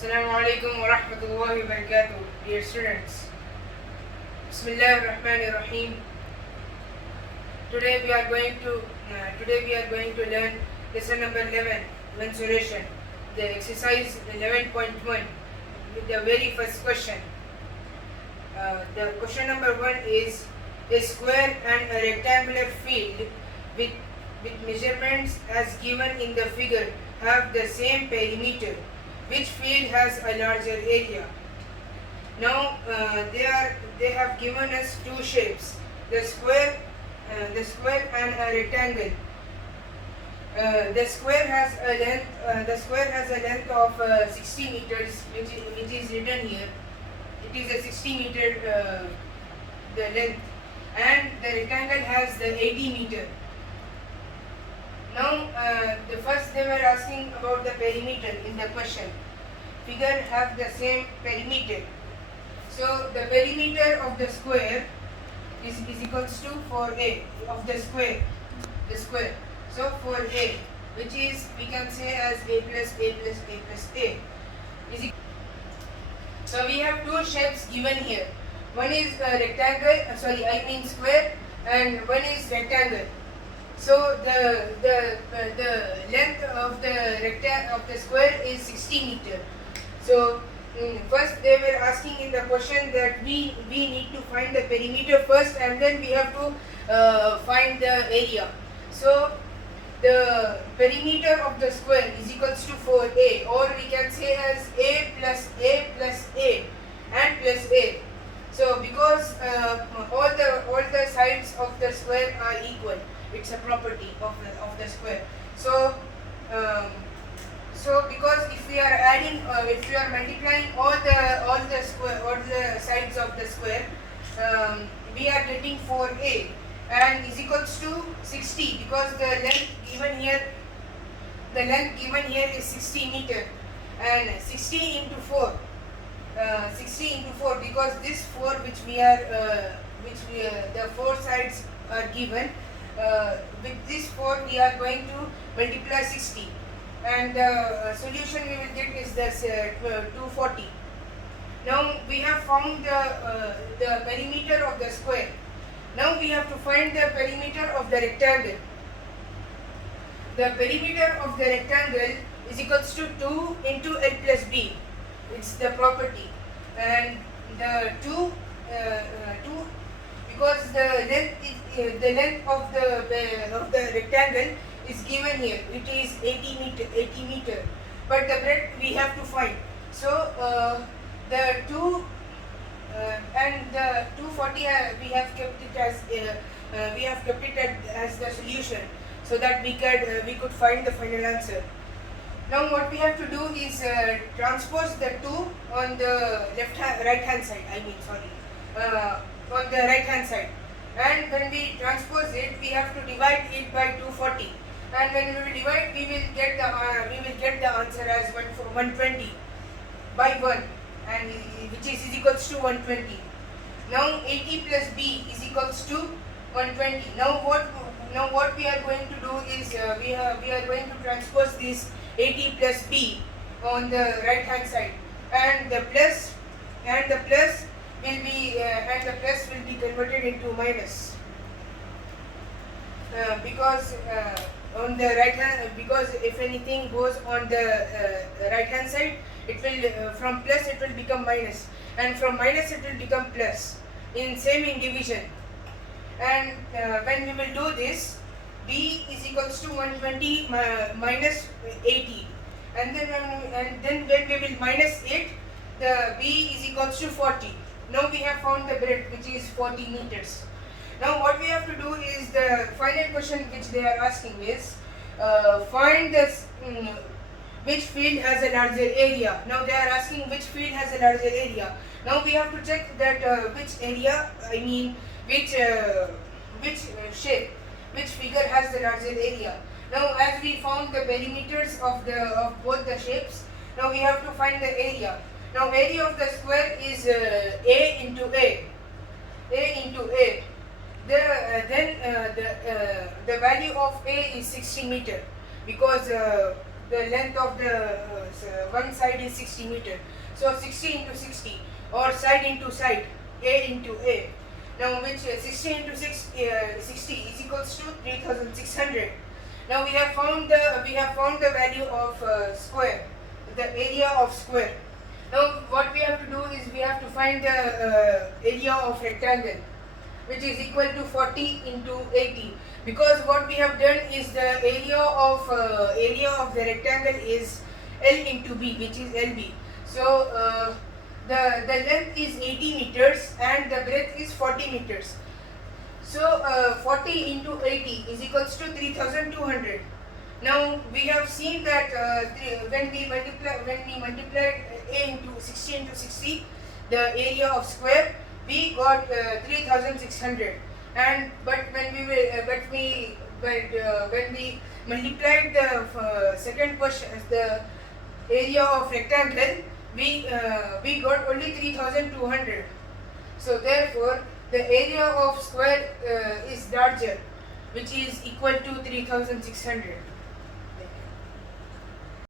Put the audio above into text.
Assalamu alaikum wa rahmatullahi wa barakatuh, dear students. Bismillahir Rahmanir Rahim. Today we are going to learn lesson number 11, mensuration, the exercise 11.1 with the very first question. The question number 1 is a square and a rectangular field with measurements as given in the figure have the same perimeter. Which field has a larger area? Now they have given us two shapes, the square and a rectangle. The square has a length of 60 meters, which is written here. It is a 60 meter the length, and the rectangle has the 80 meter. Now, the first they were asking about the perimeter in the question. Figure have the same perimeter. So, the perimeter of the square is equals to 4a of the square. The square. So, 4a, which is we can say as a plus a plus a plus a. So, we have two shapes given here. One is rectangle, square, and one is rectangle. So the length of the square is 60 meter. So first they were asking in the question that we need to find the perimeter first, and then we have to find the area. So the perimeter of the square is equals to 4a, or we can say as a plus a and plus a. So because all the sides of the square are equal, it's a property of the square. So because if we are multiplying all the sides of the square, we are getting 4a and is equals to 60, because the length given here is 60 meter, and 60 into 4 because this 4 the four sides are given. With this 4 we are going to multiply 60, and the solution we will get is this 240. Now we have found the perimeter of the square. Now we have to find the perimeter of the rectangle. The perimeter of the rectangle is equals to 2 into L plus B. It's the property, and the 2 because the length of the rectangle is given here. It is 80 meter, but the breadth we have to find. So the 2 and the 240 we have kept it as the solution, so that we could find the final answer. Now what we have to do is transpose the 2 on the right hand side. On the right hand side, and when we transpose it, we have to divide it by 240, and when we will divide, we will get the answer as 120 by 1, and which is equals to 120. Now 80 plus b is equals to 120. Now what we are going to do is we are going to transpose this 80 plus b on the right hand side, and the plus will be converted into minus, because on the right hand, because if anything goes on the right hand side, it will from plus it will become minus, and from minus it will become plus in division. And when we will do this, b is equals to 120 minus 80, and then when we will minus it, the b is equals to 40. Now we have found the breadth, which is 40 meters. Now what we have to do is, the final question which they are asking is find which field has a larger area. Now they are asking which field has a larger area. Now we have to check that which shape, which figure has the larger area. Now as we found the perimeters of both the shapes, now we have to find the area. Now area of the square is a into a. The value of a is 60 meter, because the length of the one side is 60 meter. So 60 into 60 or side into side, A into A. Now which 60 into 60 is equals to 3600. Now we have found the value of square, the area of square. Now what we have to do is we have to find the area of rectangle, which is equal to 40 into 80, because what we have done is the area of the rectangle is L into B, which is LB. So the length is 80 meters and the breadth is 40 meters. So 40 into 80 is equals to 3200. Now we have seen that when we multiply A into 60 into 60, the area of square, we got 3600. And but when we multiplied the second question, the area of rectangle, we got only 3200. So therefore the area of square is larger, which is equal to 3600.